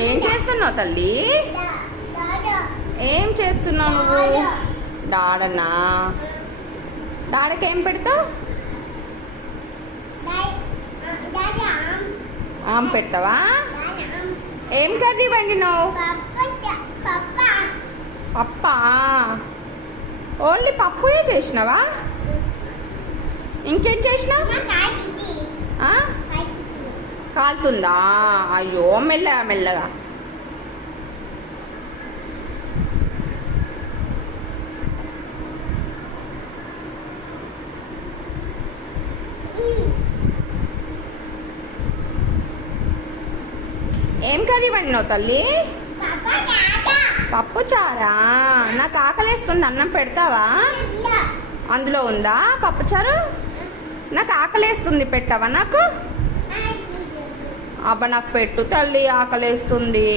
ఏం చేస్తున్నావు తల్లి? ఏం చేస్తున్నావు నువ్వు? డాడనా? డాడకి ఏం పెడతావు? ఆమ్ పెడతావా? ఏం కర్రీ వండినావు? పప్పా? ఓన్లీ పప్పుయే చేసినావా? ఇంకేం చేసినావు? కాలుతుందా? అయ్యో, మెల్లగా మెల్లగా. ఏం కర్రీ వండినావు తల్లి? పప్పు చారా? నాకు ఆకలేస్తుంది, అన్నం పెడతావా? అందులో ఉందా పప్పుచారు? నాకు ఆకలేస్తుంది, పెట్టావా నాకు? అబ్బా నాకు పెట్టు తల్లి, ఆకలేస్తుంది.